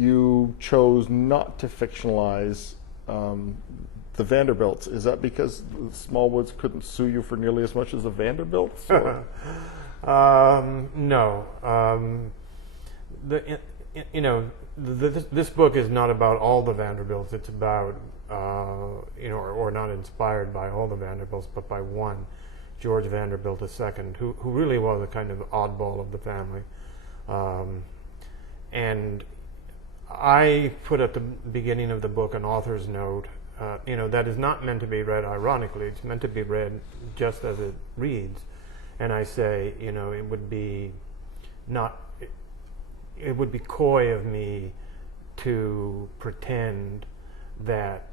you chose not to fictionalize the Vanderbilts. Is that because Smallwoods couldn't sue you for nearly as much as the Vanderbilts? No. This book is not about all the Vanderbilts. It's about, or not inspired by all the Vanderbilts, but by one, George Vanderbilt II, who really was a kind of oddball of the family. And I put at the beginning of the book an author's note, that is not meant to be read ironically. It's meant to be read just as it reads. And I say, it would be coy of me to pretend that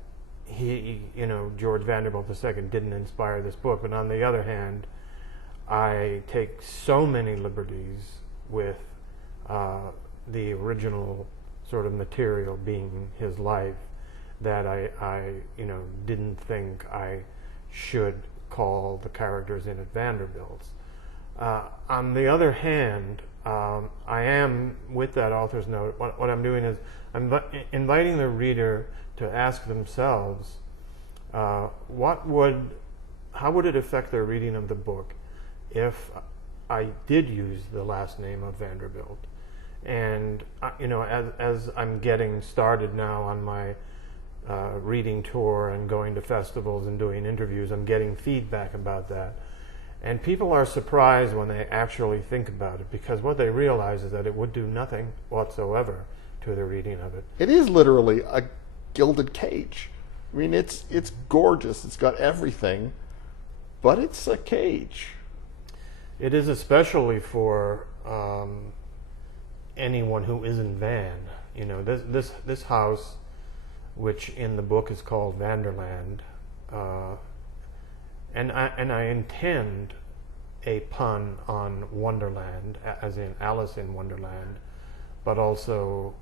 George Vanderbilt II didn't inspire this book. But on the other hand, I take so many liberties with the original sort of material being his life that I didn't think I should call the characters in it Vanderbilts. On the other hand, I am, with that author's note, what I'm doing is I'm inviting the reader to ask themselves, how would it affect their reading of the book if I did use the last name of Vanderbilt? And as I'm getting started now on my reading tour and going to festivals and doing interviews, I'm getting feedback about that. And people are surprised when they actually think about it, because what they realize is that it would do nothing whatsoever to the reading of it. It is literally a gilded cage. I mean, it's gorgeous. It's got everything, but it's a cage. It is, especially for anyone who isn't Van. This house, which in the book is called Vanderland, and I intend a pun on Wonderland, as in Alice in Wonderland, but also,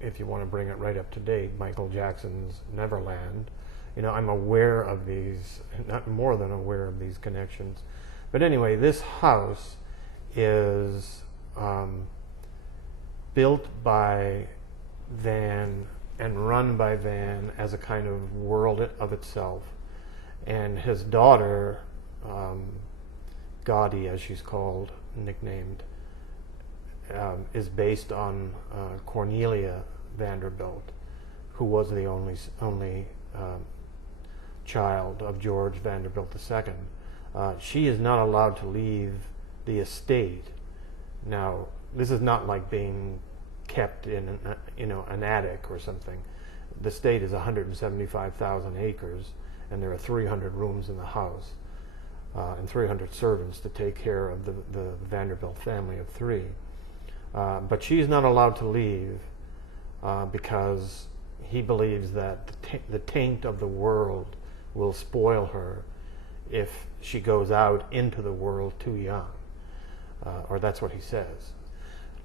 if you want to bring it right up to date, Michael Jackson's Neverland. I'm aware of these, not more than aware of these connections. But anyway, this house is built by Van and run by Van as a kind of world of itself. And his daughter, Gaudie, as she's called, nicknamed, is based on Cornelia Vanderbilt, who was the only child of George Vanderbilt II. She is not allowed to leave the estate. Now, this is not like being kept in an attic or something. The estate is 175,000 acres, and there are 300 rooms in the house, and 300 servants to take care of the Vanderbilt family of three. But she's not allowed to leave because he believes that the taint of the world will spoil her if she goes out into the world too young, or that's what he says.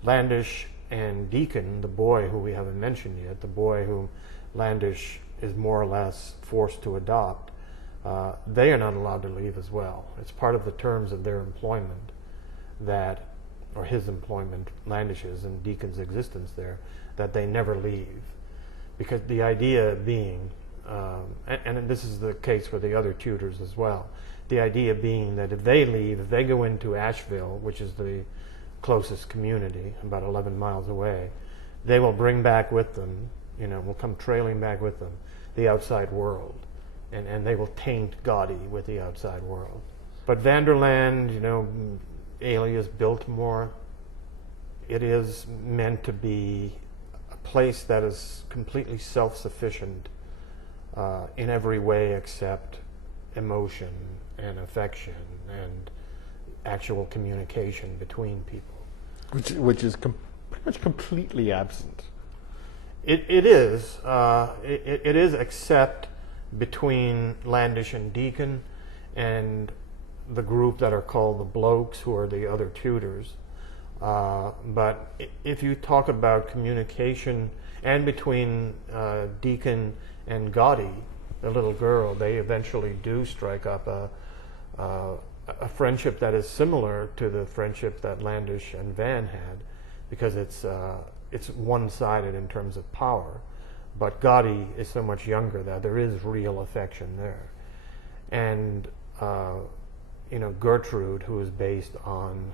Landish and Deacon, the boy who we haven't mentioned yet, the boy whom Landish is more or less forced to adopt, they are not allowed to leave as well. It's part of the terms of their employment or his employment, Landish's and Deacon's existence there, that they never leave. Because the idea being, and this is the case for the other tutors as well, the idea being that if they leave, if they go into Asheville, which is the closest community, about 11 miles away, they will bring back with them, will come trailing back with them, the outside world. And they will taint Gaudie with the outside world. But Vanderland, alias Biltmore, it is meant to be a place that is completely self-sufficient in every way except emotion and affection and actual communication between people. Which is pretty much completely absent. It is. It is, except between Landish and Deacon and the group that are called the Blokes, who are the other tutors. But if you talk about communication, and between Deacon and Gaudie, the little girl, they eventually do strike up a friendship that is similar to the friendship that Landish and Van had, because it's it's one-sided in terms of power, but Gotti is so much younger that there is real affection there. And Gertrude, who is based on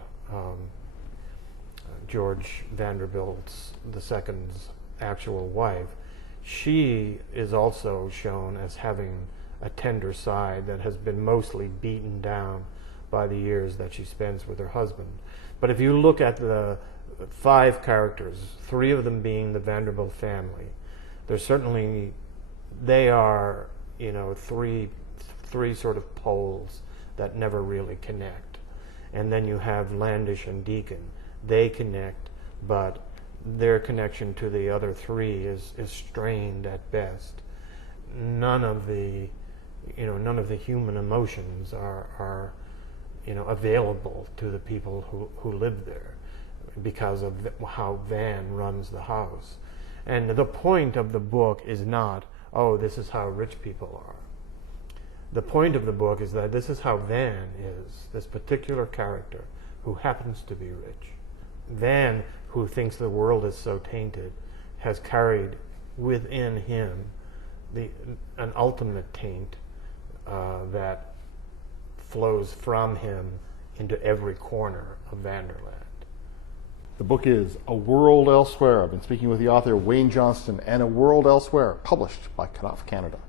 George Vanderbilt II's actual wife, she is also shown as having a tender side that has been mostly beaten down by the years that she spends with her husband. But if you look at the 5 characters, 3 of them being the Vanderbilt family, they are, 3 sort of poles that never really connect. And then you have Landish and Deacon. They connect, but their connection to the other 3 is strained at best. None of the human emotions are available to the people who live there because of how Van runs the house. And the point of the book is not, oh, this is how rich people are. The point of the book is that this is how Van is, this particular character who happens to be rich. Van, who thinks the world is so tainted, has carried within him an ultimate taint that flows from him into every corner of Vanderland. The book is A World Elsewhere. I've been speaking with the author Wayne Johnston, and A World Elsewhere, published by Knopf Canada.